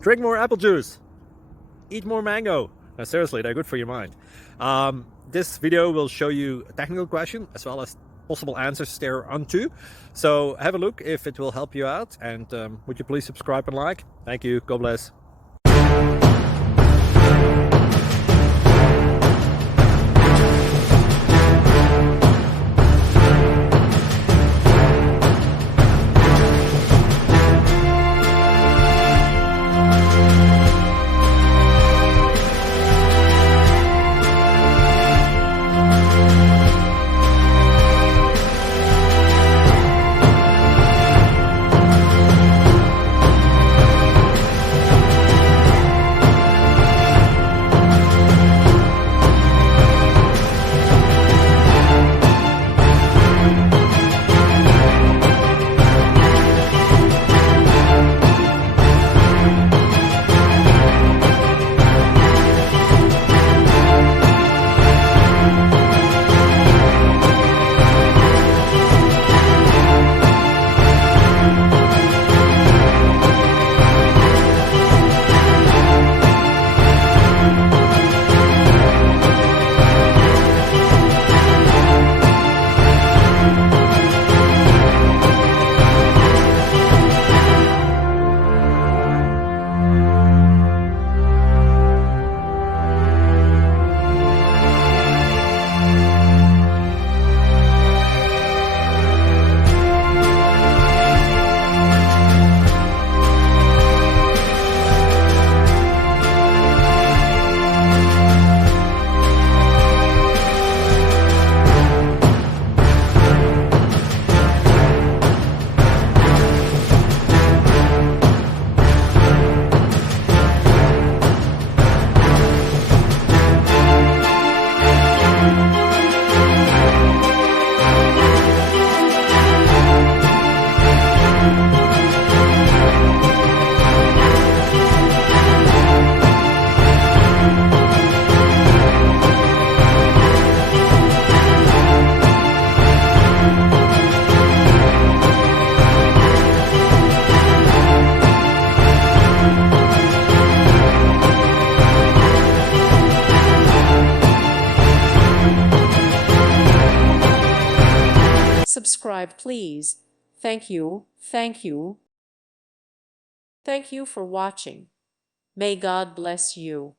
Drink more apple juice. Eat more mango. No, seriously, they're good for your mind. This video will show you a technical question as well as possible answers thereunto. So have a look if it will help you out, and would you please subscribe and like? Thank you. God bless. Subscribe, please. Thank you. Thank you. Thank you for watching. May God bless you.